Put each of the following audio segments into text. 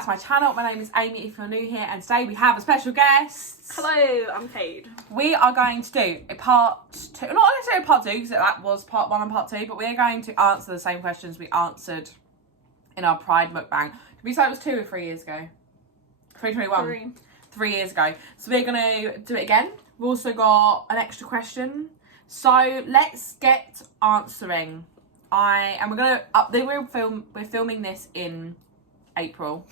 back to my channel. My name is Amy if you're new here, and today we have a special guest. Hello, I'm Kade. We are going to do a part 2, not necessarily part 2 because that was part 1 and part 2, but we're going to answer the same questions we answered in our Pride mukbang. Can we say it was 2 or 3 years ago? 2021? 3 years ago. So we're going to do it again. We've also got an extra question. So let's get answering. We're filming this in April,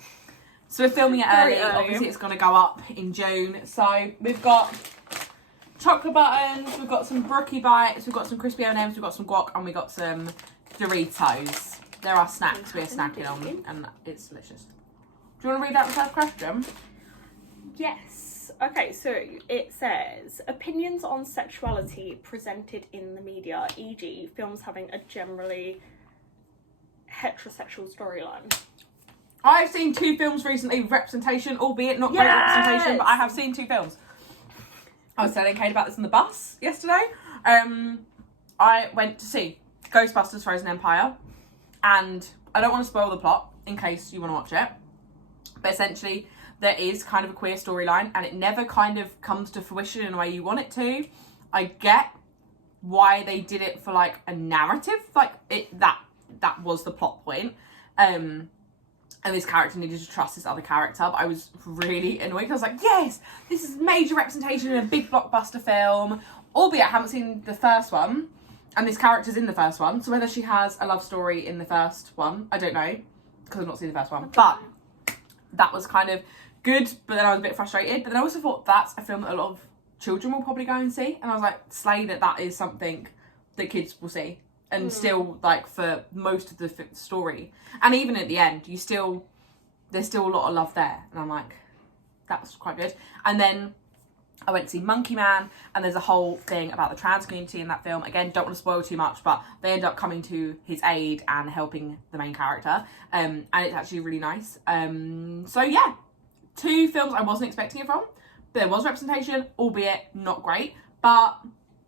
so we're filming it early. Obviously it's going to go up in June. So we've got chocolate buttons, we've got some brookie bites, we've got some crispy M&Ms, we've got some guac, and we got some Doritos. There are snacks we're snacking on, and it's delicious. Do you want to read out the first question? Yes. Okay, so it says, opinions on sexuality presented in the media, e.g. films having a generally heterosexual storyline. I've seen 2 films recently with representation, albeit not great representation, but I have seen 2 films. I was telling Kate about this on the bus yesterday. I went to see Ghostbusters Frozen Empire, and I don't want to spoil the plot in case you want to watch it, but essentially there is kind of a queer storyline, and it never kind of comes to fruition in the way you want it to. I get why they did it for like a narrative, like that was the plot point. And this character needed to trust this other character, but I was really annoyed because I was like, yes, this is major representation in a big blockbuster film, albeit I haven't seen the first one, and this character's in the first one, so whether she has a love story in the first one, I don't know, because I've not seen the first one, but that was kind of good, but then I was a bit frustrated. But then I also thought that's a film that a lot of children will probably go and see, and I was like, slay that is something that kids will see. And still, like, for most of the story, and even at the end, there's still a lot of love there, and I'm like, that's quite good. And then I went to see Monkey Man, and there's a whole thing about the trans community in that film. Again, don't want to spoil too much, but they end up coming to his aid and helping the main character, and it's actually really nice. So yeah, 2 films I wasn't expecting it from. There was representation, albeit not great, but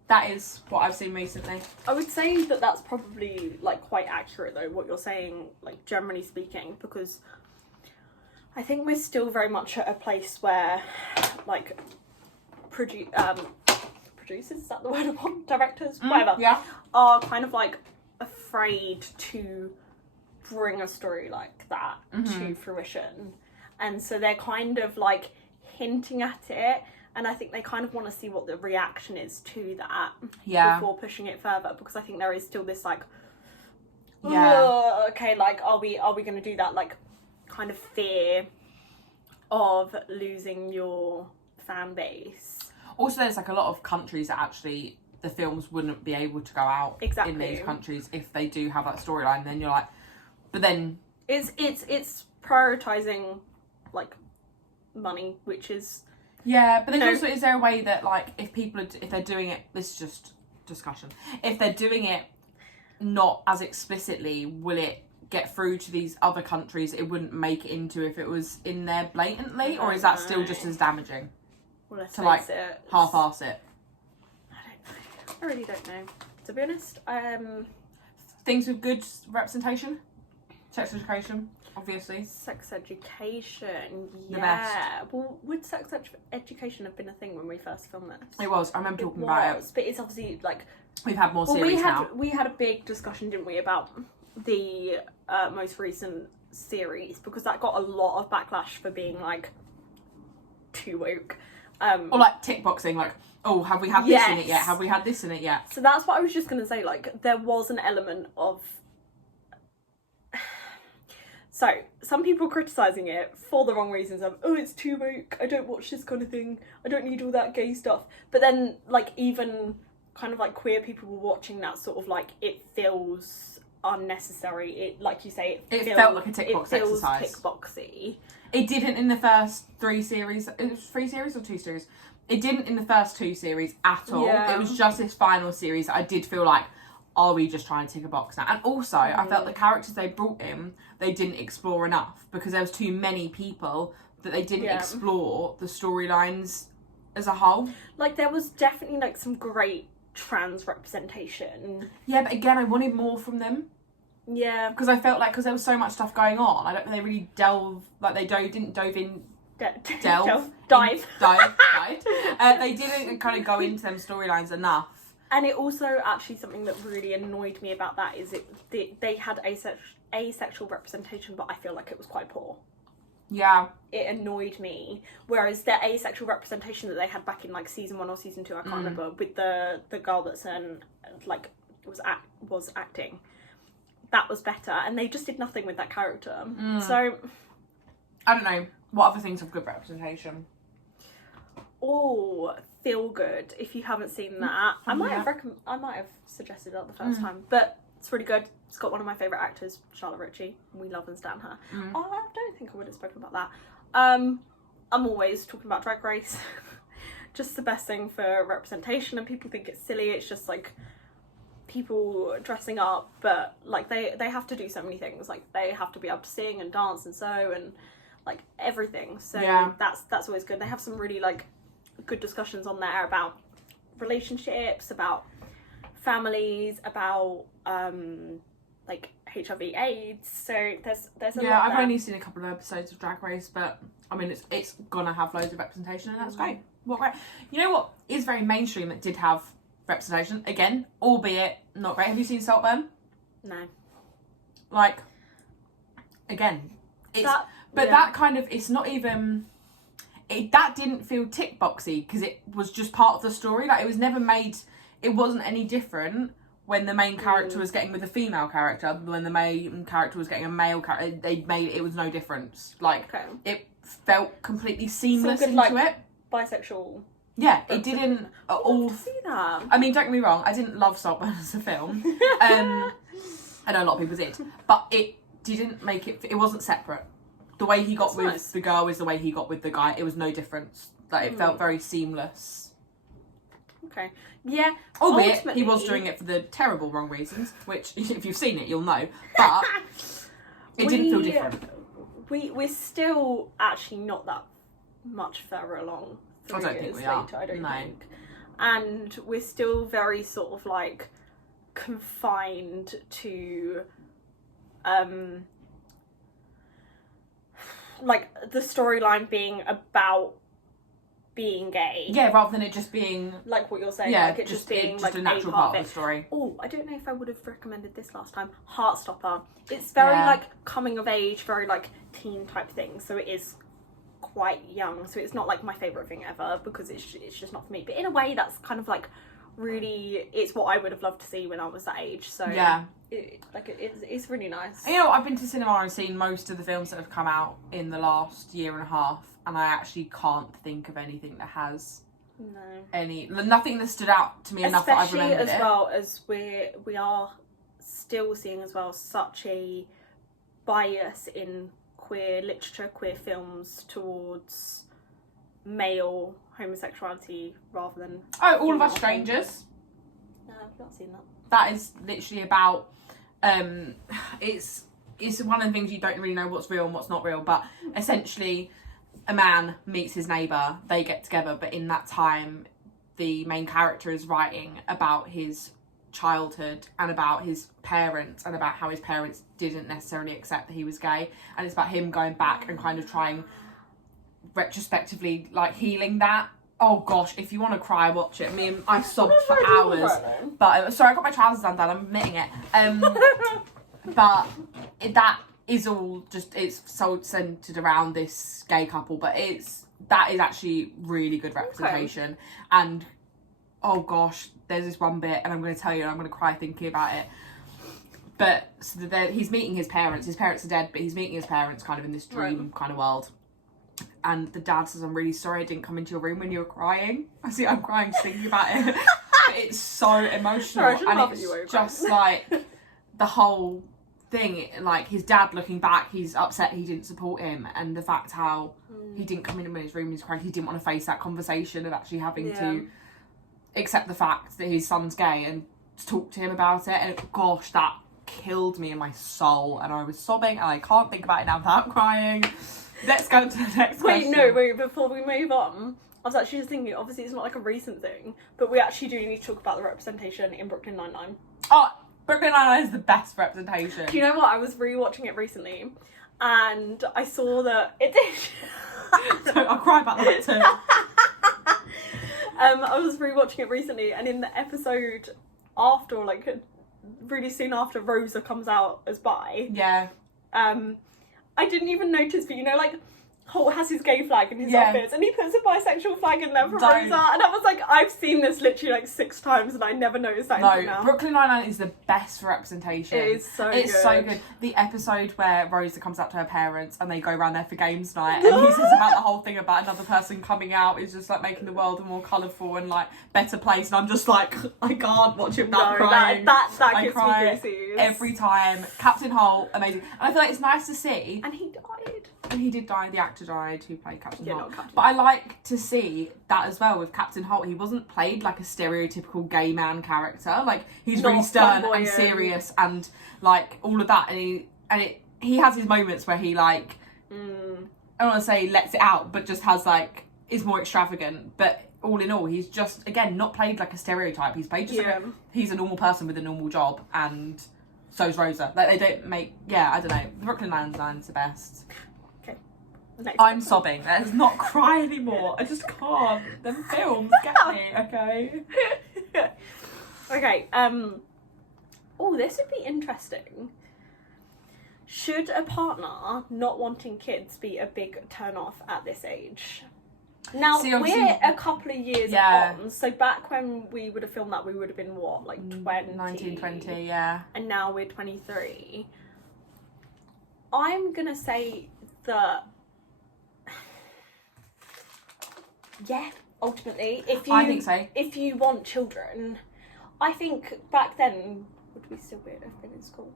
that is what I've seen recently. I would say that that's probably like quite accurate though, what you're saying, like generally speaking, because I think we're still very much at a place where like producers, is that the word I want? Directors, whatever, are kind of like afraid to bring a story like that to fruition, and so they're kind of like hinting at it. And I think they kind of want to see what the reaction is to that before pushing it further, because I think there is still this like, okay, like are we going to do that, like kind of fear of losing your fan base. Also, there's like a lot of countries that actually the films wouldn't be able to go out in these countries if they do have that storyline. Then you're like, but then it's prioritizing like money, which is. Yeah, but then also, is there a way that, like, if they're doing it, this is just discussion, if they're doing it not as explicitly, will it get through to these other countries it wouldn't make it into if it was in there blatantly, or is that still just as damaging? Well, to, like, half-arse it? I don't know. I really don't know, to be honest. Things with good representation? Sex education? Obviously. Sex education, the best. Well, would sex education have been a thing when we first filmed this? It was. I remember talking about it. But it's obviously like we've had more series now. We had a big discussion, didn't we, about the most recent series, because that got a lot of backlash for being like too woke. Or like tick boxing, like, oh, have we had this in it yet? Have we had this in it yet? So that's what I was just gonna say. Like, there was an element of. So, some people criticising it for the wrong reasons of, oh, it's too woke, I don't watch this kind of thing, I don't need all that gay stuff. But then, like, even kind of like queer people were watching that, sort of like, it feels unnecessary. It, like you say, it felt like a tick box exercise. It feels tick boxy. It didn't in the first 3 series. It was 3 series or 2 series? It didn't in the first 2 series at all. Yeah. It was just this final series that I did feel like, are we just trying to tick a box now? And also, I felt the characters they brought in, they didn't explore enough, because there was too many people that they didn't explore the storylines as a whole. Like, there was definitely, like, some great trans representation. Yeah, but again, I wanted more from them. Yeah. Because I felt like, because there was so much stuff going on, I don't think they really dive. They didn't They didn't kind of go into them storylines enough. And it also, actually, something that really annoyed me about that is they had asexual representation, but I feel like it was quite poor. Yeah. It annoyed me. Whereas the asexual representation that they had back in like season 1 or season 2, I can't remember, with the girl that's was acting, that was better. And they just did nothing with that character. So I don't know. What other things have good representation? Oh, Feel Good. If you haven't seen that, I might have suggested that the first time, but it's really good. It's got one of my favourite actors, Charlotte Ritchie. We love and stan her. Oh, I don't think I would have spoken about that. I'm always talking about Drag Race. Just the best thing for representation, and people think it's silly. It's just like people dressing up, but like they have to do so many things. Like they have to be able to sing and dance and sew and like everything. So that's always good. They have some really like good discussions on there about relationships, about families, about like HIV/AIDS. So there's a lot there. I've only seen a couple of episodes of Drag Race, but I mean it's gonna have loads of representation, and that's great. What great. You know what is very mainstream that did have representation, again, albeit not great. Have you seen Saltburn? No. Like, again, it's that kind of, it's not even, that didn't feel tick boxy because it was just part of the story. Like, it was never made, it wasn't any different when the main character was getting with a female character, when the main character was getting a male character. They made it was no difference. Like, it felt completely seamless into it. Bisexual. Yeah, it didn't at all. See that. I mean, don't get me wrong, I didn't love Saltburn as a film. I know a lot of people did, but it didn't make it. It wasn't separate. The way he got with the girl is the way he got with the guy. It was no difference. Like, it felt very seamless. Okay. Yeah. Albeit he was doing it for the terrible wrong reasons, which if you've seen it, you'll know. But it didn't feel different. We're still actually not that much further along. I don't think we are. I don't think. And we're still very sort of like confined to like the storyline being about being gay. Yeah, rather than it just being like what you're saying. Yeah, like it just being like a natural part of the story. Oh, I don't know if I would have recommended this last time. Heartstopper. It's very like coming of age, very like teen type thing. So it is quite young, so it's not like my favourite thing ever because it's just not for me, but in a way that's kind of like really, it's what I would have loved to see when I was that age. So yeah, it's really nice. You know, I've been to cinema and seen most of the films that have come out in the last year and a half, and I actually can't think of anything that has nothing that stood out to me enough that I've remembered as well as we are still seeing as well such a bias in queer literature, queer films towards male homosexuality rather than All of Us Strangers. No, I've not seen that. That is literally about it's one of the things you don't really know what's real and what's not real, but essentially a man meets his neighbour, they get together, but in that time the main character is writing about his childhood and about his parents and about how his parents didn't necessarily accept that he was gay, and it's about him going back and kind of trying retrospectively like healing that. Oh gosh, if you want to cry, watch it. I sobbed for hours, but sorry, I got my trousers undone, I'm admitting it. But that is all just, it's so centered around this gay couple, but that is actually really good representation. And oh gosh, there's this one bit, and I'm going to tell you, and I'm going to cry thinking about it. But so he's meeting his parents. His parents are dead, but he's meeting his parents kind of in this dream kind of world. And the dad says, "I'm really sorry I didn't come into your room when you were crying." I'm crying just thinking about it. But it's so emotional, and it's just like the whole thing. Like his dad looking back, he's upset he didn't support him, and the fact how he didn't come in his room, he's crying. He didn't want to face that conversation of actually having to accept the fact that his son's gay and talk to him about it. And gosh, that killed me in my soul, and I was sobbing, and I can't think about it now without crying. Let's go to the next question. Wait, before we move on, I was actually just thinking, obviously it's not like a recent thing, but we actually do need to talk about the representation in Brooklyn Nine-Nine. Oh, Brooklyn Nine-Nine is the best representation. Do you know what? I was rewatching it recently, and I saw that it did. So I'll cry about that too. I was rewatching it recently, and in the episode after, or like really soon after, Rosa comes out as bi. Yeah. I didn't even notice, but you know, like Holt has his gay flag in his office, and he puts a bisexual flag in there for Rosa, and I was like, I've seen this literally like 6 times, and I never noticed that until now. Brooklyn Nine-Nine is the best representation. It is so It's good. so good. The episode where Rosa comes out to her parents and they go around there for games night, and he says about the whole thing about another person coming out is just like making the world a more colourful and like better place, and I'm just like, I can't watch him crying. That I gives cry me goosies. every time. Captain Holt, amazing. And I feel like it's nice to see. And he died. And he did die, the actor died who played Captain Holt. Not Captain But I like to see that as well with Captain Holt. He wasn't played like a stereotypical gay man character. Like, he's really stern and serious and like all of that. And he has his moments where he like, I don't want to say lets it out, but just has like, is more extravagant. But all in all, he's just, again, not played like a stereotype. He's played just like he's a normal person with a normal job, and so's Rosa. Like, they don't make, I don't know. Brooklyn Nine-Nine's the best. I'm sobbing. Let's not cry anymore. I just can't. Them films get me, okay? Okay, oh, this would be interesting. Should a partner not wanting kids be a big turn off at this age? Now, we're a couple of years on, so back when we would have filmed that, we would have been what, like 20? 19, 20, yeah. And now we're 23. I'm gonna say that ultimately, I think so. If you want children, I think back then, would we still have been in school?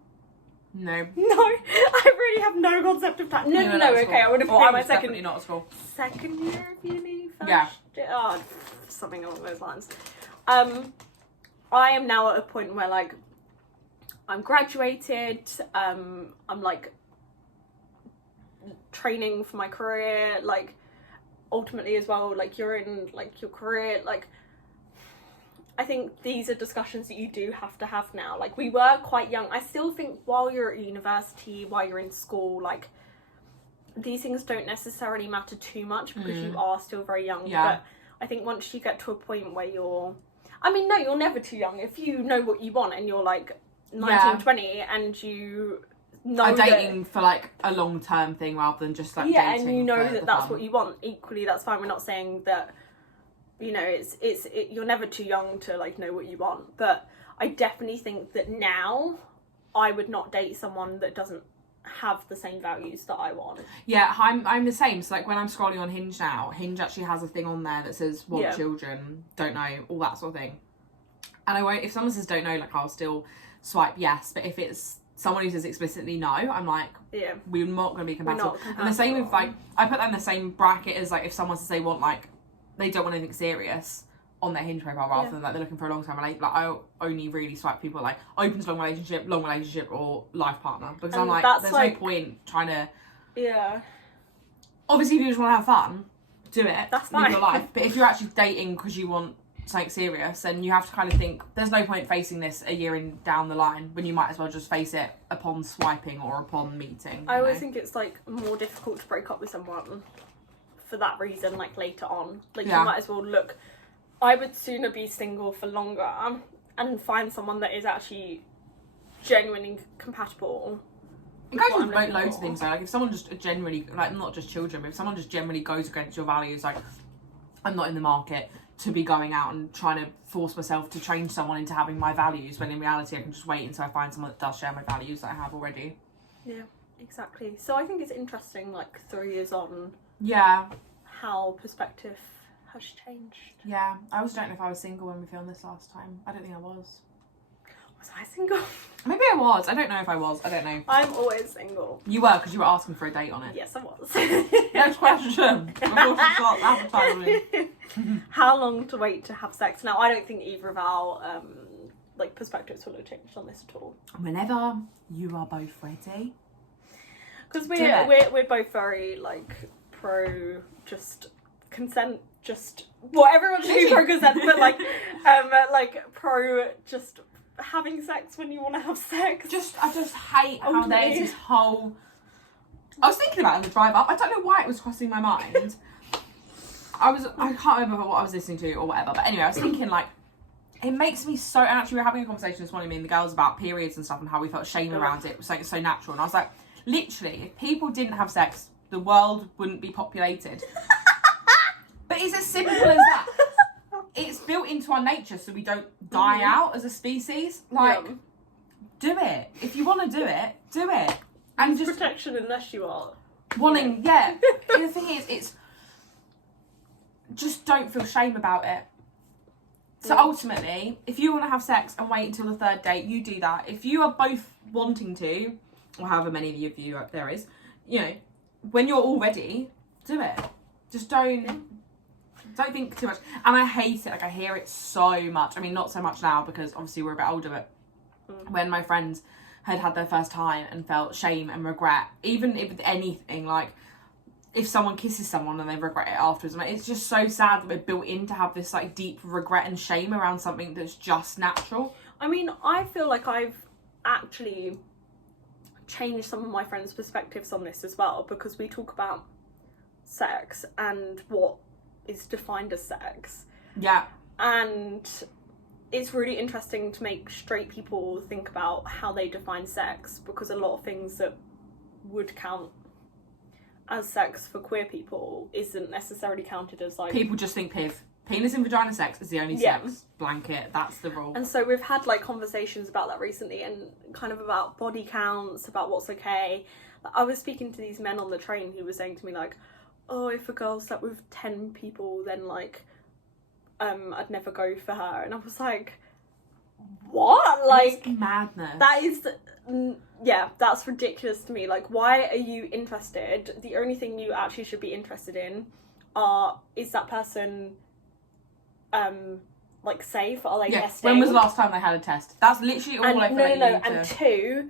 No. No, I really have no concept of that. No, okay, I would have been my definitely not at school. Second year of uni, first yeah. Oh, something along those lines. I am now at a point where like I'm graduated, I'm like training for my career, like ultimately as well, like you're in like your career, like I think these are discussions that you do have to have now. Like, we were quite young. I still think while you're at university, while you're in school, like these things don't necessarily matter too much because you are still very young. But I think once you get to a point where you're never too young. If you know what you want and you're like 19, 20 and you know dating for like a long-term thing rather than just like dating and you know that that's what you want. Equally, that's fine. We're not saying that, you know, you're never too young to like know what you want, but I definitely think that now I would not date someone that doesn't have the same values that I want. Yeah, I'm the same. So like when I'm scrolling on Hinge now, Hinge actually has a thing on there that says want children, don't know, all that sort of thing. And I won't, if someone says don't know, like I'll still swipe yes, but if it's someone who says explicitly no, I'm like, we're not going to be compatible. And the same with like, I put that in the same bracket as like if someone says they want like, they don't want anything serious on their Hinge profile rather than like they're looking for a long-term relationship. Like I only really swipe people like open to long relationship or life partner, because I'm like, there's like, no point trying to. Yeah. Obviously, if you just want to have fun, do it. That's fine. Live your life. But if you're actually dating because you want something serious, then you have to kind of think there's no point facing this a year down the line when you might as well just face it upon swiping or upon meeting. I always think it's like more difficult to break up with someone for that reason, like later on. Like you might as well look. I would sooner be single for longer and find someone that is actually genuinely compatible. It goes with loads of things though. Like if someone just generally, like not just children, but if someone just generally goes against your values, like I'm not in the market to be going out and trying to force myself to change someone into having my values, when in reality I can just wait until I find someone that does share my values that I have already. Yeah, exactly. So I think it's interesting, like 3 years on, how perspective has changed. Yeah, I also don't know if I was single when we filmed this last time. I don't think I was. Was I single? Maybe I was. I don't know if I was. I don't know. I'm always single. You were, because you were asking for a date on it. Yes, I was. Next question. Start advertising. How long to wait to have sex? Now, I don't think either of our like perspectives will have changed on this at all. Whenever you are both ready. Because we're both very like pro just consent, just well, everyone's pro consent, but like pro just having sex when you want to have sex. I just hate how there's this whole... I was thinking about it on the drive up. I don't know why it was crossing my mind. I can't remember what I was listening to or whatever. But anyway, I was thinking, like, it makes me so... And actually, we were having a conversation this morning, me and the girls, about periods and stuff and how we felt shame around it. It was like so natural. And I was like, literally, if people didn't have sex, the world wouldn't be populated. But it's as simple as that. It's built into our nature so we don't die out as a species. Like, do it. If you want to do it, do it. And just protection unless you are wanting, yeah. And the thing is, it's just don't feel shame about it. So ultimately, if you want to have sex and wait until the third date, you do that. If you are both wanting to, or however many of you there is, you know, when you're all ready, do it. Just don't think too much. And I hate it. Like, I hear it so much. I mean, not so much now because obviously we're a bit older, but when my friends had their first time and felt shame and regret, even if anything, like if someone kisses someone and they regret it afterwards, like, it's just so sad that we're built in to have this like deep regret and shame around something that's just natural. I mean, I feel like I've actually changed some of my friends' perspectives on this as well, because we talk about sex and what is defined as sex. Yeah. And it's really interesting to make straight people think about how they define sex, because a lot of things that would count as sex for queer people isn't necessarily counted as like... People just think PIV. Penis and vagina sex is the only sex. Blanket. That's the rule. And so we've had like conversations about that recently, and kind of about body counts, about what's okay. I was speaking to these men on the train who were saying to me like, oh, if a girl slept with 10 people, then like I'd never go for her. And I was like, what? Like, it's madness. That is, that's ridiculous to me. Like, why are you interested? The only thing you actually should be interested in is that person like safe? Are they testing? When was the last time they had a test? That's literally all I feel like you need to... And two,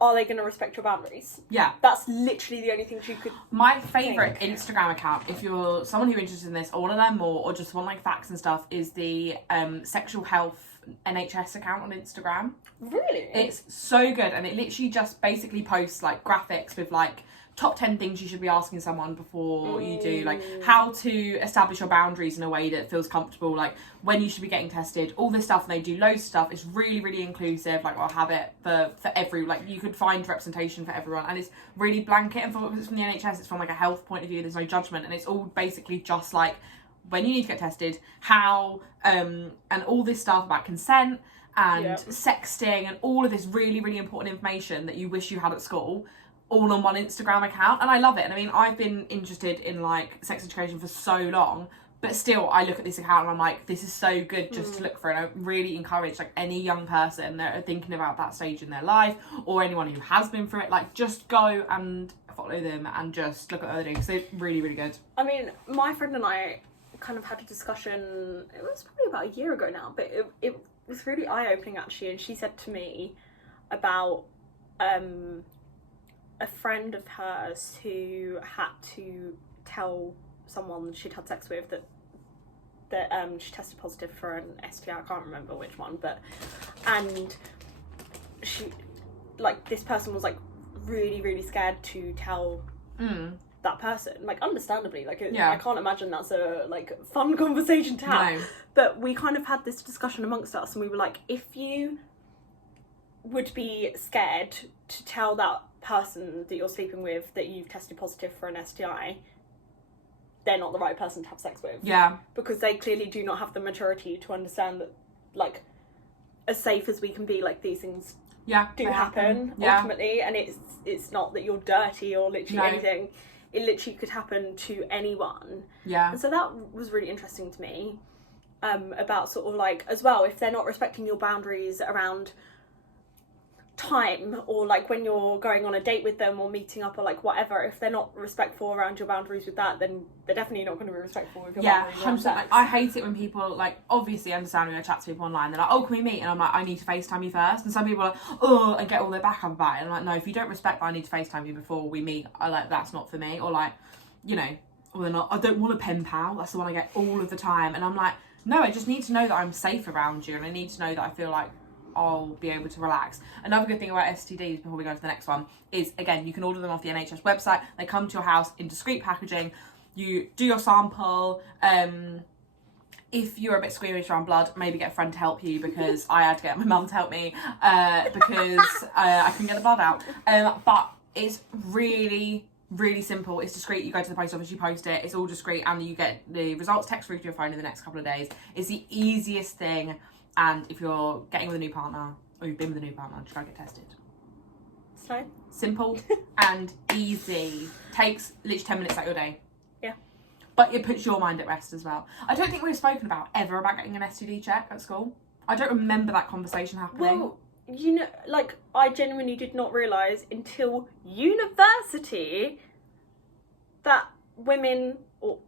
are they going to respect your boundaries? Yeah. That's literally the only thing you could... My favourite Instagram account, if you're someone who's interested in this, or want to learn more, or just want like facts and stuff, is the sexual health NHS account on Instagram. Really? It's so good, and it literally just basically posts like graphics with like top 10 things you should be asking someone before you do, like how to establish your boundaries in a way that feels comfortable, like when you should be getting tested, all this stuff. And they do loads of stuff. It's really, really inclusive. Like, I'll have it for every, like, you could find representation for everyone, and it's really blanket. And because it's from the NHS, it's from like a health point of view. There's no judgment, and it's all basically just like when you need to get tested, how and all this stuff about consent and sexting and all of this really, really important information that you wish you had at school, all on one Instagram account. And I love it. And I mean, I've been interested in like sex education for so long, but still I look at this account and I'm like, this is so good just to look for. And I really encourage like any young person that are thinking about that stage in their life, or anyone who has been through it, like just go and follow them and just look at what they're doing, because they're really, really good. I mean, my friend and I kind of had a discussion, it was probably about a year ago now, but it was really eye-opening actually. And she said to me about a friend of hers who had to tell someone she'd had sex with that she tested positive for an STI. I can't remember which one, and she, like, this person was like really, really scared to tell that person, like, understandably, like, I can't imagine that's a like fun conversation to have. No. But we kind of had this discussion amongst us, and we were like, if you would be scared to tell that person that you're sleeping with that you've tested positive for an STI, they're not the right person to have sex with. Yeah. Because they clearly do not have the maturity to understand that, like, as safe as we can be, like, these things do happen ultimately. And it's not that you're dirty or literally anything. It literally could happen to anyone. Yeah. And so that was really interesting to me, about sort of like, as well, if they're not respecting your boundaries around time, or like when you're going on a date with them or meeting up or like whatever, if they're not respectful around your boundaries with that, then they're definitely not going to be respectful with your boundaries. 100%. Like, I hate it when people, like, obviously understand when I chat to people online, they're like, oh, can we meet? And I'm like, I need to FaceTime you first. And some people are like, oh, and get all their back up about it. And I'm like, no, if you don't respect that I need to FaceTime you before we meet, I like, that's not for me. Or like, you know, or they're not, I don't want a pen pal. That's the one I get all of the time. And I'm like, no, I just need to know that I'm safe around you, and I need to know that I feel like I'll be able to relax. Another good thing about STDs, before we go to the next one, is, again, you can order them off the NHS website. They come to your house in discreet packaging. You do your sample. If you're a bit squeamish around blood, maybe get a friend to help you, because I had to get my mum to help me because I couldn't get the blood out. But it's really, really simple. It's discreet. You go to the post office, you post it. It's all discreet, and you get the results text through to your phone in the next couple of days. It's the easiest thing. And if you're getting with a new partner, or you've been with a new partner, just go get tested. So simple and easy. Takes literally 10 minutes out of your day. Yeah. But it puts your mind at rest as well. I don't think we've spoken about getting an STD check at school. I don't remember that conversation happening. Well, you know, like, I genuinely did not realise until university that women, or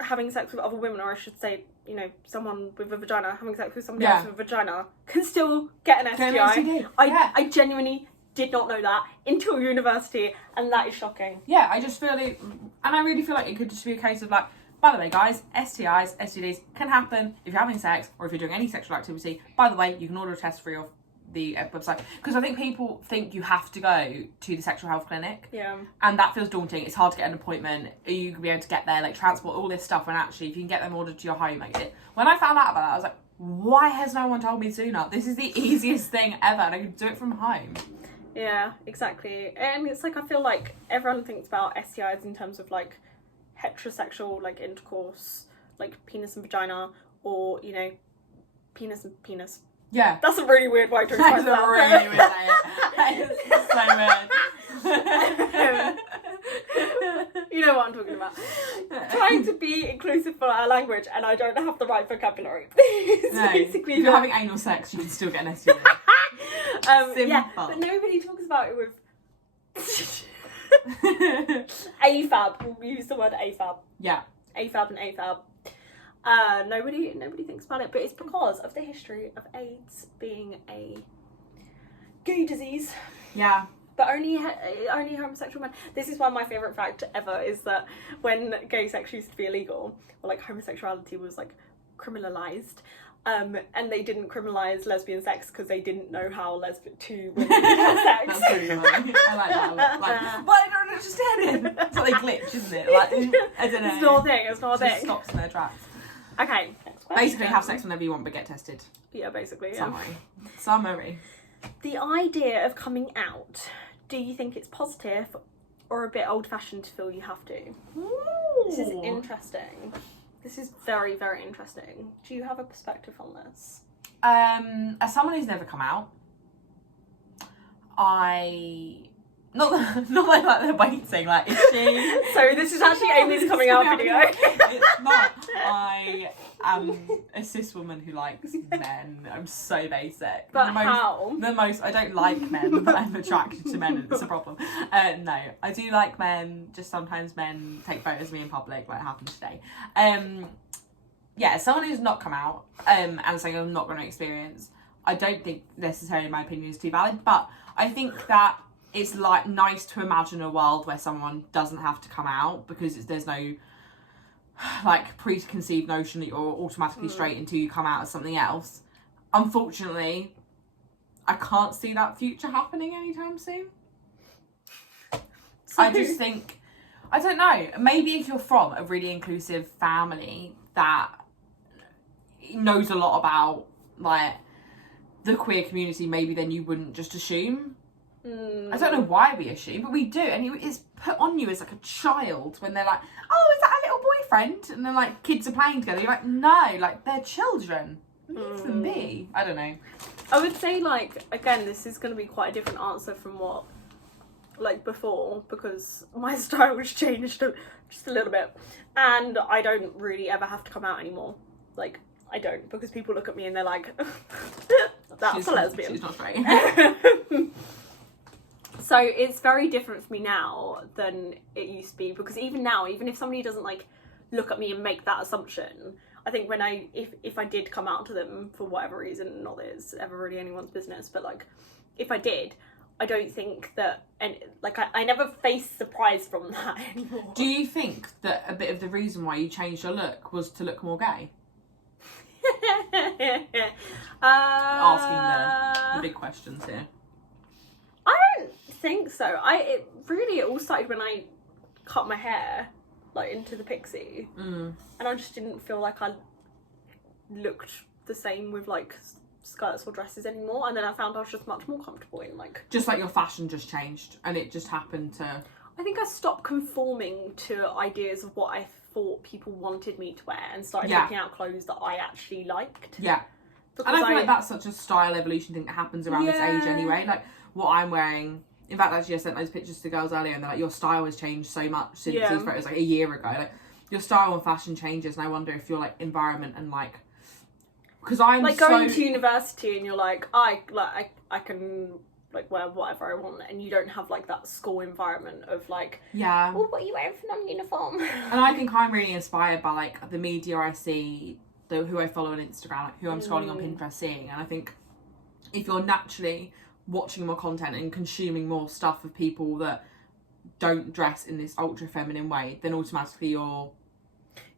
having sex with other women, or I should say, you know, someone with a vagina having sex with somebody else with a vagina, can still get an STI. I genuinely did not know that until university, and that is shocking. Yeah, I just feel it, and I really feel like it could just be a case of like, by the way, guys, STIs, STDs can happen if you're having sex or if you're doing any sexual activity. By the way, you can order a test free off the website, because I think people think you have to go to the sexual health clinic. Yeah. And that feels daunting. It's hard to get an appointment. You can be able to get there, like transport, all this stuff. When actually, if you can get them ordered to your home, like when I found out about that, I was like, why has no one told me sooner? This is the easiest thing ever, and I can do it from home. Yeah, exactly. And it's like, I feel like everyone thinks about STIs in terms of like heterosexual, like intercourse, like penis and vagina, or, you know, penis and penis. Yeah. That's a really weird way to express that. That's a really weird way. It's so weird. You know what I'm talking about. Trying to be inclusive for our language, and I don't have the right vocabulary. No, basically if you're having anal sex, you can still get an STI. Yeah, but nobody talks about it with AFAB. We'll use the word AFAB. Yeah. AFAB and AFAB. Nobody thinks about it, but it's because of the history of AIDS being a gay disease. Yeah. But only homosexual men. This is one of my favourite facts ever, is that when gay sex used to be illegal, or like homosexuality was like criminalised, and they didn't criminalise lesbian sex because they didn't know how two women could have sex. That's really funny. I like that a lot. Like, but I don't understand it. It's like a glitch, isn't it? Like, I don't know. It's not a thing. It's not a thing. It stops in their tracks. Okay, next question. Basically, have sex whenever you want, but get tested. Yeah, basically, yeah. Summary. The idea of coming out, do you think it's positive or a bit old-fashioned to feel you have to? Ooh. This is interesting. This is very, very interesting. Do you have a perspective on this? As someone who's never come out, not like they're waiting, like, is she? So this is actually Amy's coming out video. It's not. I am a cis woman who likes men. I'm so basic. But how? I don't like men, but I'm attracted to men, and it's a problem. No, I do like men, just sometimes men take photos of me in public, like happened today. Yeah, someone who's not come out, and saying I'm not going to experience, I don't think necessarily my opinion is too valid, but I think that it's like nice to imagine a world where someone doesn't have to come out, because there's no like preconceived notion that you're automatically straight until you come out as something else. Unfortunately, I can't see that future happening anytime soon. I just think, I don't know, maybe if you're from a really inclusive family that knows a lot about like the queer community, maybe then you wouldn't just assume. I don't know why we assume, but we do, and it's put on you as like a child when they're like, oh, is that a little boyfriend? And then like kids are playing together, you're like, no, like they're children. Leave them be. I don't know. I would say, like, again, this is going to be quite a different answer from what like before, because my style has changed just a little bit, and I don't really ever have to come out anymore. Like, I don't, because people look at me and they're like, that's a lesbian. She's not straight. So it's very different for me now than it used to be, because even now, even if somebody doesn't like look at me and make that assumption, I think when if I did come out to them for whatever reason, not that it's ever really anyone's business, but like if I did, I don't think that, and like I never face surprise from that anymore. Do you think that a bit of the reason why you changed your look was to look more gay? Asking the big questions here. I don't think so. It all started when I cut my hair, like, into the pixie. And I just didn't feel like I looked the same with, like, skirts or dresses anymore. And then I found I was just much more comfortable in, like... Just like your fashion just changed and it just happened to... I think I stopped conforming to ideas of what I thought people wanted me to wear and started picking out clothes that I actually liked. Yeah. Because and I feel like that's such a style evolution thing that happens around this age anyway. Like, what I'm wearing... In fact, actually, I sent those pictures to the girls earlier and they're like, your style has changed so much since these photos, like, a year ago. Like, your style and fashion changes and I wonder if your, like, environment and, like... Because I'm like going to university and you're like, I can... like wear whatever I want, and you don't have like that school environment of like, well, what are you wearing for non-uniform? And I think I'm really inspired by like the media I see, who I follow on Instagram, like, who I'm scrolling on Pinterest seeing, and I think if you're naturally watching more content and consuming more stuff of people that don't dress in this ultra feminine way, then automatically you're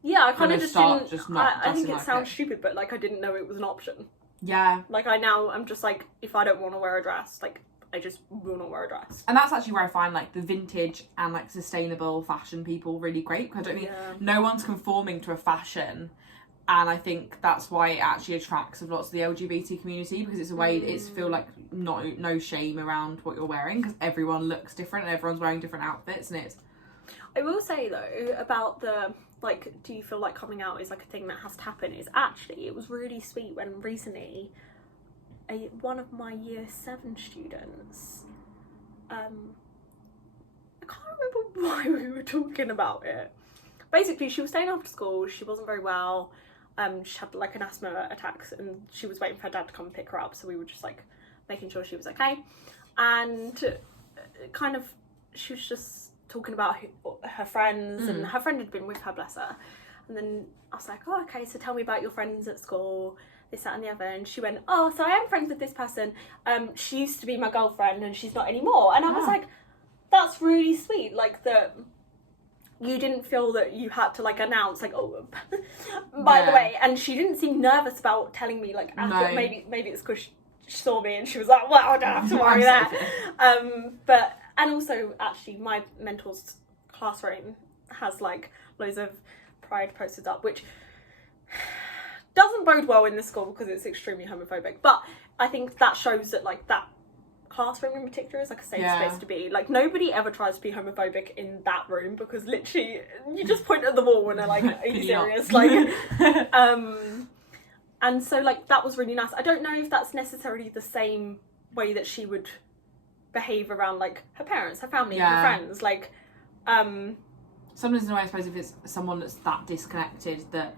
I kind of just didn't. I think it like sounds stupid, but like I didn't know it was an option. Yeah. Like I'm just like, if I don't want to wear a dress, like I just will not wear a dress. And that's actually where I find like the vintage and like sustainable fashion people really great, because I don't think no one's conforming to a fashion, and I think that's why it actually attracts lots of the LGBT community, because it's a way it's feel like no shame around what you're wearing, because everyone looks different and everyone's wearing different outfits, and it's... I will say though about the like, do you feel like coming out is like a thing that has to happen, is actually, it was really sweet when recently one of my year 7 students, I can't remember why we were talking about it. Basically, she was staying after school, she wasn't very well, she had like an asthma attack and she was waiting for her dad to come and pick her up, so we were just like making sure she was okay. And kind of, she was just talking about her friends, and her friend had been with her, bless her. And then I was like, oh, okay, so tell me about your friends at school, this, that and the other. And she went, oh, so I am friends with this person. She used to be my girlfriend and she's not anymore. And I was like, that's really sweet. Like, that you didn't feel that you had to like announce like, oh, by the way. And she didn't seem nervous about telling me, like, after, maybe it's because she saw me and she was like, well, I don't have to worry that. But, and also actually my mentor's classroom has like loads of pride posters up, which doesn't bode well in this school because it's extremely homophobic, but I think that shows that like that classroom in particular is like a safe space to be. Like, nobody ever tries to be homophobic in that room, because literally you just point at the wall and they're like, are you serious? Like, and so like that was really nice. I don't know if that's necessarily the same way that she would behave around like her parents, her family, her friends. Like, sometimes in a way, I suppose, if it's someone that's that disconnected, that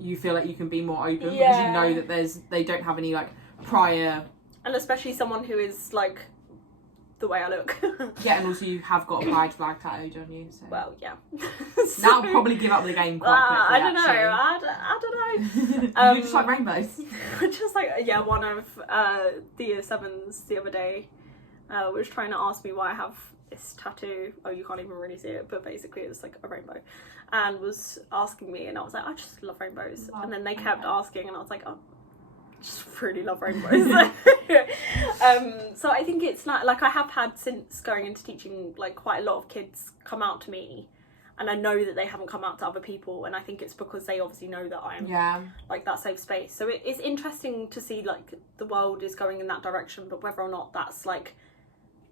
you feel like you can be more open because you know that they don't have any like prior, and especially someone who is like the way I look. And also you have got a pride flag tattooed on you, so. Well, so, that'll probably give up the game quite quickly. I don't know. You just like rainbows. Just like, one of the year 7s the other day was trying to ask me why I have this tattoo. Oh, you can't even really see it, but basically it's like a rainbow, and was asking me, and I was like, I just love rainbows. And then they kept asking, and I was like, oh, I just really love rainbows. So I think it's not like, I have had, since going into teaching, like quite a lot of kids come out to me, and I know that they haven't come out to other people, and I think it's because they obviously know that I'm like that safe space. So it's interesting to see like the world is going in that direction, but whether or not that's like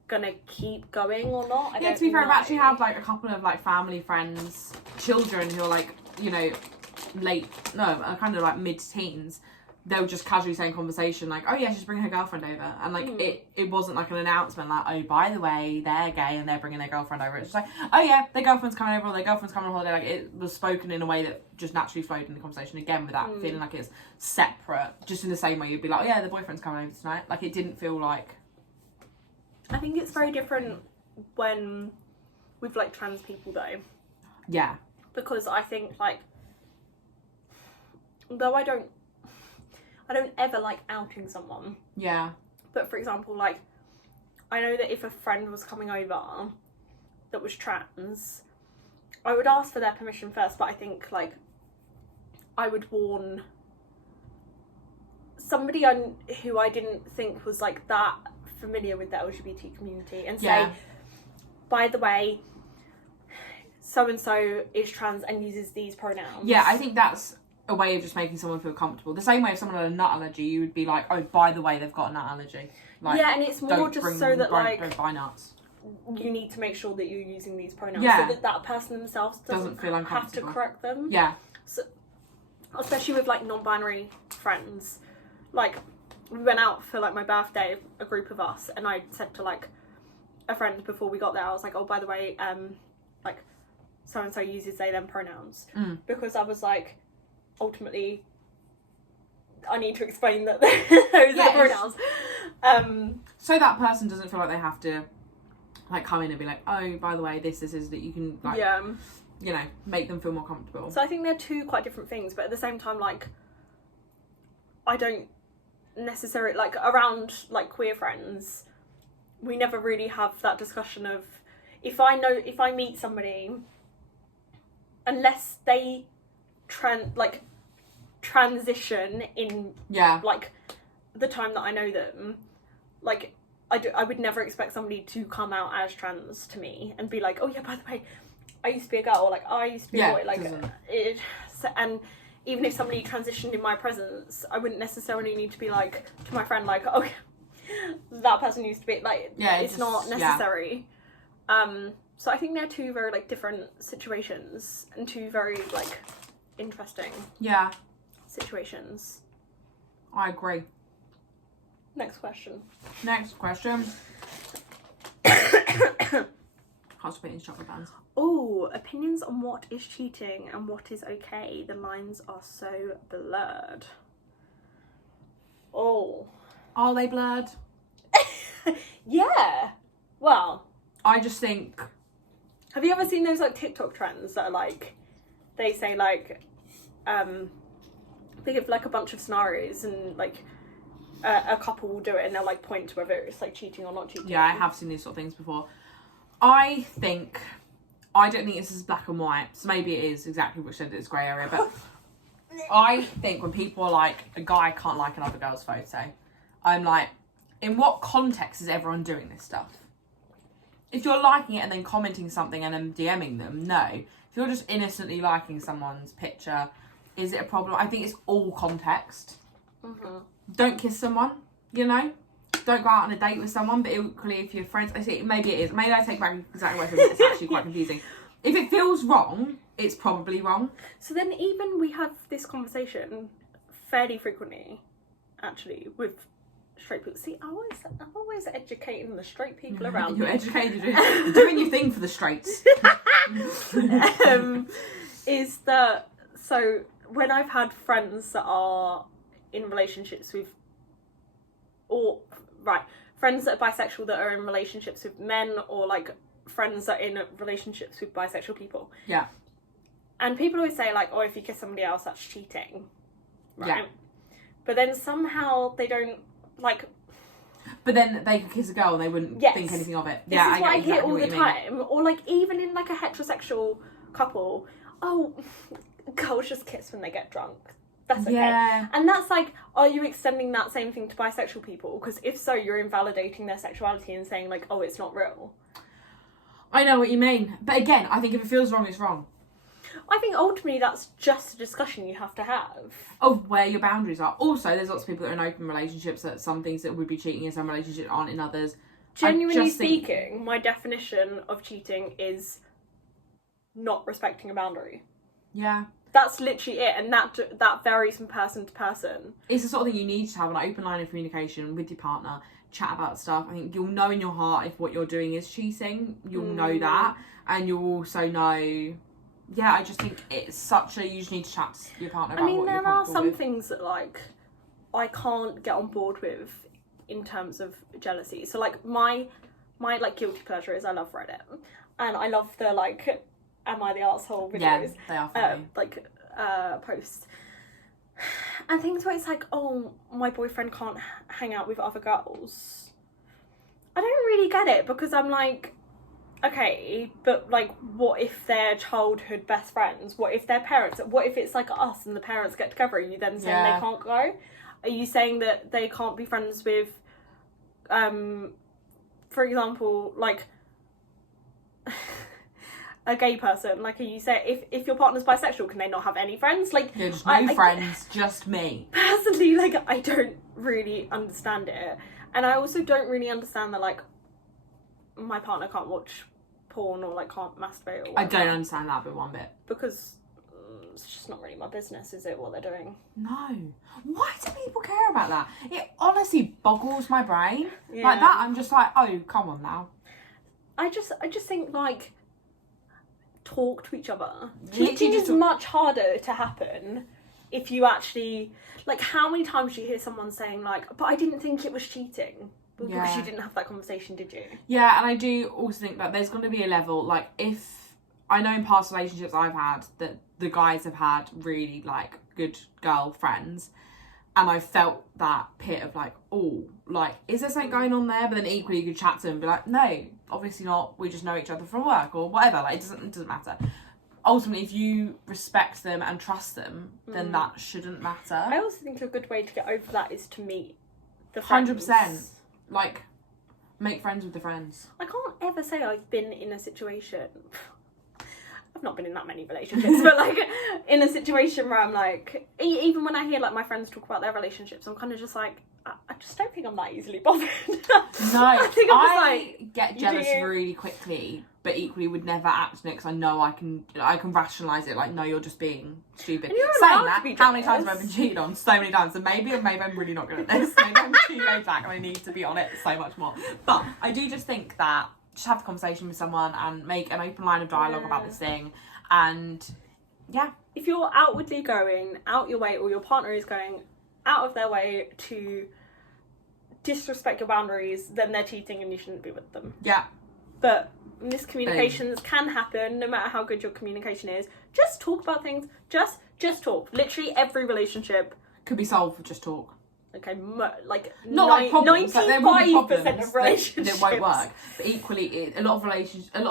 gonna keep going or not, I don't to be fair, know. I've actually had like a couple of like family friends, children who are like, you know, kind of like mid-teens. They'll just casually say in conversation like, oh yeah, she's bringing her girlfriend over, and like it wasn't like an announcement like, oh, by the way, they're gay and they're bringing their girlfriend over. It's just like, oh yeah, their girlfriend's coming over, or their girlfriend's coming on holiday. Like, it was spoken in a way that just naturally flowed in the conversation, again without feeling like it's separate, just in the same way you'd be like, oh yeah, the boyfriend's coming over tonight. Like, it didn't feel like... I think it's very different when with like trans people though. Yeah. Because I think like, though I don't ever like outing someone. Yeah. But for example, like, I know that if a friend was coming over that was trans, I would ask for their permission first, but I think like I would warn somebody who I didn't think was like that familiar with the LGBT community and say, Yeah. by the way, so and so is trans and uses these pronouns. Yeah, I think that's a way of just making someone feel comfortable. The same way if someone had a nut allergy, you would be like, oh, by the way, they've got a nut allergy. Like, yeah, and it's more just so that like don't buy nuts. you need to make sure that you're using these pronouns Yeah. so that that person themselves doesn't feel have to uncomfortable. correct them. Yeah. So, especially with like non-binary friends, like we went out for like my birthday, a group of us, and I said to like a friend before we got there, I was like, oh, by the way, like so and so uses they them pronouns, because I was like, ultimately I need to explain that those are the pronouns. So that person doesn't feel like they have to like come in and be like, oh, by the way, this is that you can like, you know, make them feel more comfortable. So I think they're two quite different things, but at the same time, like, I don't necessarily, like, around like queer friends, we never really have that discussion of, if I meet somebody, unless they transition in like the time that I know them, like I would never expect somebody to come out as trans to me and be like, oh yeah, by the way, I used to be a girl, or like I used to be a boy, like and even if somebody transitioned in my presence, I wouldn't necessarily need to be like to my friend like, oh that person used to be like, it's not necessary. So I think they're two very like different situations and two very like interesting situations. I agree. Next question. Can't stop eating chocolate buns. Oh, opinions on what is cheating and what is okay. The lines are so blurred. Oh. Are they blurred? Yeah. Well, I just think... Have you ever seen those like TikTok trends that are like, they say like, they give like a bunch of scenarios and like a couple will do it and they'll like point to whether it's like cheating or not cheating. Yeah, I have seen these sort of things before. I don't think this is black and white, so maybe it is exactly which end it's grey area, but I think when people are like, a guy can't like another girl's photo, I'm like, in what context is everyone doing this stuff? If you're liking it and then commenting something and then DMing them, no. If you're just innocently liking someone's picture, is it a problem? I think it's all context. Mm-hmm. Don't kiss someone, you know? Don't go out on a date with someone, but equally if you're friends, I see, maybe it is. Maybe I take back exactly what I said, it's actually quite confusing. If it feels wrong, it's probably wrong. So then even we have this conversation fairly frequently, actually, with straight people. See, I'm always educating the straight people around. You're educated. You're doing your thing for the straights. Is that, so when I've had friends that are in relationships with, friends that are bisexual that are in relationships with men, or like friends that are in relationships with bisexual people. Yeah. And people always say like, oh, if you kiss somebody else, that's cheating. Right? Yeah. But then somehow they don't, like... But then they could kiss a girl and they wouldn't think anything of it. This is what I hear all the time. Or like even in like a heterosexual couple, oh, girls just kiss when they get drunk. That's okay. Yeah. And that's like, are you extending that same thing to bisexual people? Because if so, you're invalidating their sexuality and saying like, oh, it's not real. I know what you mean. But again, I think if it feels wrong, it's wrong. I think ultimately that's just a discussion you have to have. Of where your boundaries are. Also, there's lots of people that are in open relationships that some things that would be cheating in some relationships aren't in others. Genuinely speaking, my definition of cheating is not respecting a boundary. Yeah. That's literally it, and that varies from person to person. It's the sort of thing you need to have an open line of communication with your partner, chat about stuff. I think you'll know in your heart if what you're doing is cheating. You'll know that, and you'll also know... Yeah, I just think it's such a... You just need to chat to your partner about what you're there are some with. things that, like, I can't get on board with in terms of jealousy. So, like, my like, guilty pleasure is I love Reddit. And I love the, like, am I the arsehole videos. Yeah, they are funny. Posts. And things where it's like, oh, my boyfriend can't hang out with other girls. I don't really get it, because I'm like... Okay, but like, what if they're childhood best friends? What if they're parents? What if it's like us and the parents get together and you then say they can't go? Are you saying that they can't be friends with, for example, like a gay person? Like, are you saying if your partner's bisexual, can they not have any friends? Like, there's no friends, just me. Personally, like, I don't really understand it, and I also don't really understand that, like, my partner can't watch porn or, like, can't masturbate or whatever. I don't understand that bit one bit. Because it's just not really my business, is it, what they're doing? No. Why do people care about that? It honestly boggles my brain. Yeah. Like that, I'm just like, oh, come on now. I just think, like, talk to each other. Literally Cheating just is much harder to happen if you actually, like, how many times do you hear someone saying, like, but I didn't think it was cheating? Well, because Yeah. you didn't have that conversation, did you? Yeah, and I do also think that there's going to be a level, like, if I know in past relationships I've had that the guys have had really, like, good girlfriends, and I felt that pit of, like, oh, like, is there something going on there? But then equally you could chat to them and be like, no, obviously not, we just know each other from work or whatever, like, it doesn't matter. Ultimately, if you respect them and trust them, then that shouldn't matter. I also think a good way to get over that is to meet the friends. 100%. Like, make friends with the friends. I can't ever say I've been in a situation. I've not been in that many relationships, but, like, in a situation where I'm like, even when I hear, like, my friends talk about their relationships, I'm kind of just like, I just don't think I'm that easily bothered. No, I think I'm just like, get jealous really quickly, but equally would never act on it because I know I can rationalise it. Like, no, you're just being stupid. And you're Saying allowed that, to be how many times jealous. have I been cheated on? So many times. And maybe I'm really not good at this. Maybe I'm too laid back and I need to be on it so much more. But I do just think that just have a conversation with someone and make an open line of dialogue about this thing. And yeah. If you're outwardly going out your way, or your partner is going out of their way to disrespect your boundaries, then they're cheating and you shouldn't be with them. Yeah. But miscommunications can happen no matter how good your communication is. Just talk about things. Just talk. Literally every relationship could be solved with just talk. Okay, like not like problems. Like, there will be 95% problems of relationships that won't work. But equally, a lot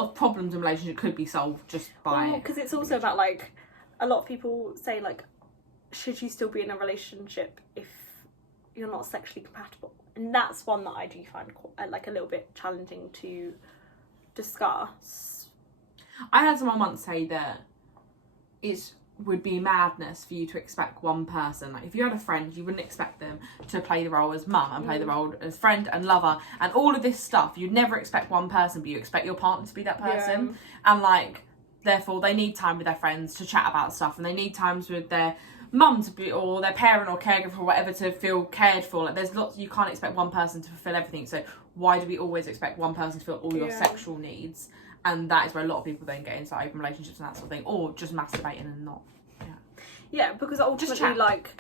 of problems in relationship could be solved just by. Because it's also about, like, a lot of people say, like, should you still be in a relationship if you're not sexually compatible? And that's one that I do find like a little bit challenging to discuss. I had someone once say that it would be madness for you to expect one person. Like, if you had a friend, you wouldn't expect them to play the role as mum and play the role as friend and lover and all of this stuff. You'd never expect one person, but you expect your partner to be that person. Yeah. And, like, therefore they need time with their friends to chat about stuff, and they need times with their mum to be, or their parent or caregiver or whatever, to feel cared for. Like, there's lots, you can't expect one person to fulfill everything. So why do we always expect one person to fill all your sexual needs? And that is where a lot of people then get into open relationships and that sort of thing, or just masturbating and not. Yeah, because ultimately, like,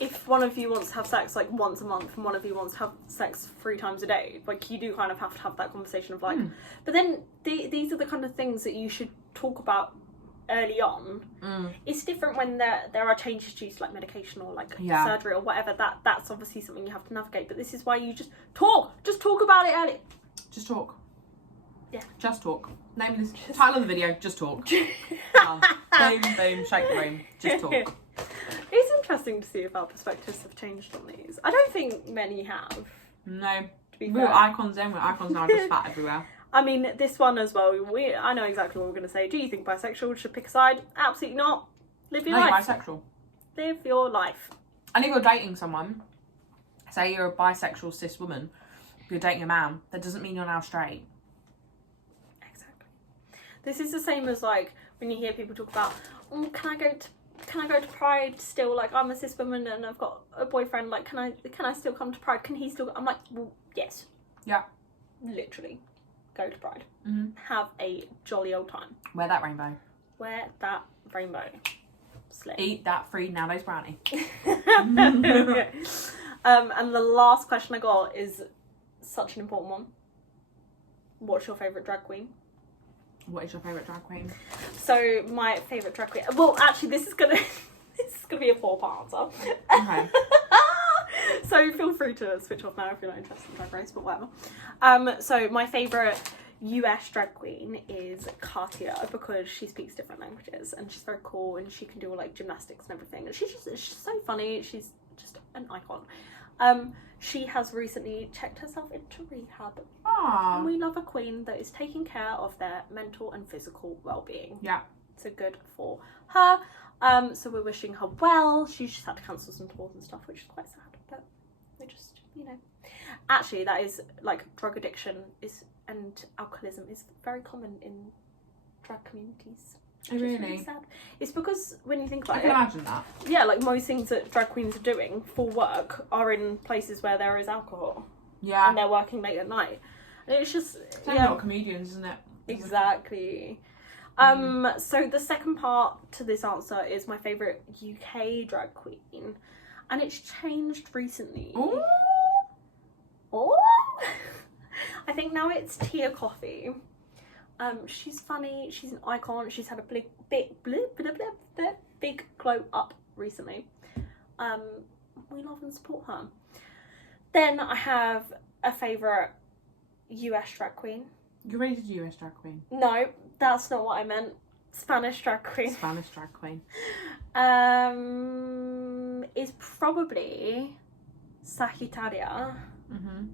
if one of you wants to have sex, like, once a month and one of you wants to have sex 3 times a day, like, you do kind of have to have that conversation of, like, but then these are the kind of things that you should talk about early on. It's different when there are changes due to, like, medication or, like, surgery or whatever. That's obviously something you have to navigate, but this is why you just talk about it early. Just talk. Yeah. Just talk. Name this title of the video, just talk. Boom, boom, shake the room. Just talk. It's interesting to see if our perspectives have changed on these. I don't think many have. No. To be we fair. were icons then, we're icons now, just fat everywhere. I mean, this one as well, I know exactly what we're going to say. Do you think bisexual should pick a side? Absolutely not. Live your life. You're bisexual. Live your life. And if you're dating someone, say you're a bisexual cis woman, if you're dating a man, that doesn't mean you're now straight. This is the same as, like, when you hear people talk about, oh, can I go to Pride still? Like, I'm a cis woman and I've got a boyfriend. Like, can I still come to Pride? Can he still? I'm like, well, yes. Yeah. Literally, go to Pride. Mm-hmm. Have a jolly old time. Wear that rainbow. Wear that rainbow. Slay. Eat that free nowadays brownie. And the last question I got is such an important one. What's your favourite drag queen? What is your favourite drag queen? So my favourite drag queen. Well, actually, this is gonna be a 4-part answer. Okay. So feel free to switch off now if you're not interested in Drag Race, but whatever. So my favourite US drag queen is Kade, because she speaks different languages and she's very cool and she can do all, like, gymnastics and everything. And she's so funny. She's just an icon. She has recently checked herself into rehab. And we love a queen that is taking care of their mental and physical well-being. Yeah. So good for her. So we're wishing her well. She just had to cancel some tours and stuff, which is quite sad. But we just, you know. Actually, that is, like, drug addiction and alcoholism is very common in drag communities. Oh, really? Sad. It's because when you think about I can imagine that. yeah, like most things that drag queens are doing for work are in places where there is alcohol. Yeah. And they're working late at night. And it's just Same not comedians, isn't it? Exactly. So the second part to this answer is my favourite UK drag queen. And it's changed recently. Ooh. Oh. I think now it's Tia Coffee. She's funny, she's an icon, she's had a big glow up recently. We love and support her. Then I have a favourite US drag queen. You already did US drag queen. No, that's not what I meant. Spanish drag queen. Spanish drag queen. Is probably Sagittaria. Mm-hmm.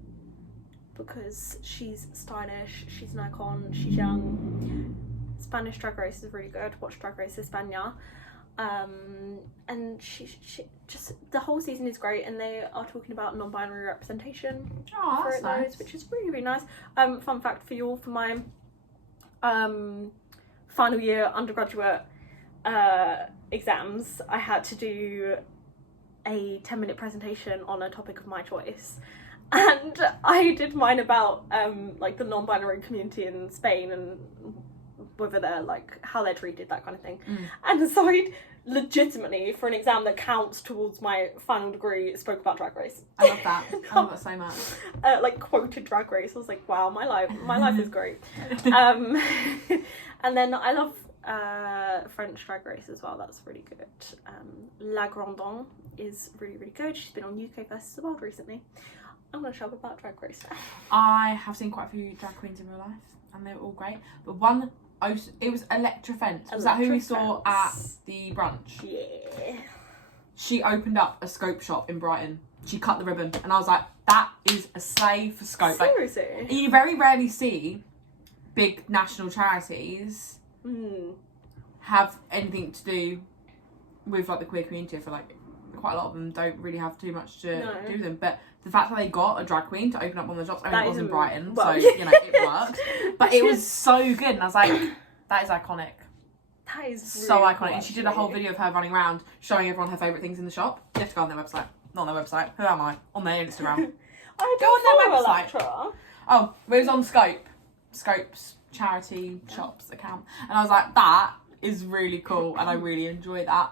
Because she's stylish, she's an icon, she's young. Spanish Drag Race is really good. Watch Drag Race España. And she just, the whole season is great, and they are talking about non-binary representation for it, nice. which is really, really nice. Fun fact for you all, for my final year undergraduate exams, I had to do a 10-minute presentation on a topic of my choice. And I did mine about like the non-binary community in Spain and whether they're like how they're treated, that kind of thing. And so I legitimately, for an exam that counts towards my final degree, spoke about Drag Race. I love that. I love that so much. Like quoted Drag Race. I was like, wow, my life is great. And then I love French Drag Race as well. That's really good. La Grandon is really, really good. She's been on UK vs the World recently. I'm going to show up about Drag Race now. I have seen quite a few drag queens in real life, and they were all great. But one, it was Electra Fence. Was that who we saw at the brunch? Yeah. She opened up a scope shop in Brighton. She cut the ribbon, and I was like, that is a slay for scope. Seriously? Like, you very rarely see big national charities have anything to do with like the queer community. I feel like quite a lot of them don't really have too much to do with them, but the fact that they got a drag queen to open up one of the shops, I mean, it was in Brighton, so you know it worked, but it was so good, and I was like, that is iconic. That is so really iconic. cool, And she did a whole video of her running around showing everyone her favourite things in the shop. You have to go on their website. Not on their website. Who am I? On their Instagram. I Go on their follow website. Electra. Oh, it was on Scope's charity shops account, and I was like, that is really cool, and I really enjoy that.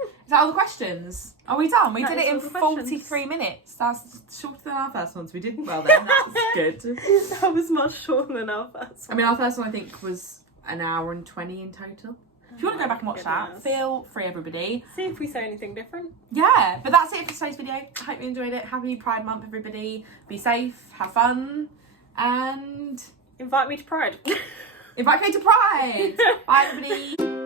Is that all the questions? Are we done? We did it in 43 minutes. That's shorter than our first ones. We did well then. That's good. That was much shorter than our first one. I mean, our first one I think was an hour and 20 in total. If you want to go back and watch that, feel free, everybody. See if we say anything different. Yeah, but that's it for today's video. I hope you enjoyed it. Happy Pride Month, everybody. Be safe, have fun, and invite me to Pride. invite me to Pride. Bye, everybody.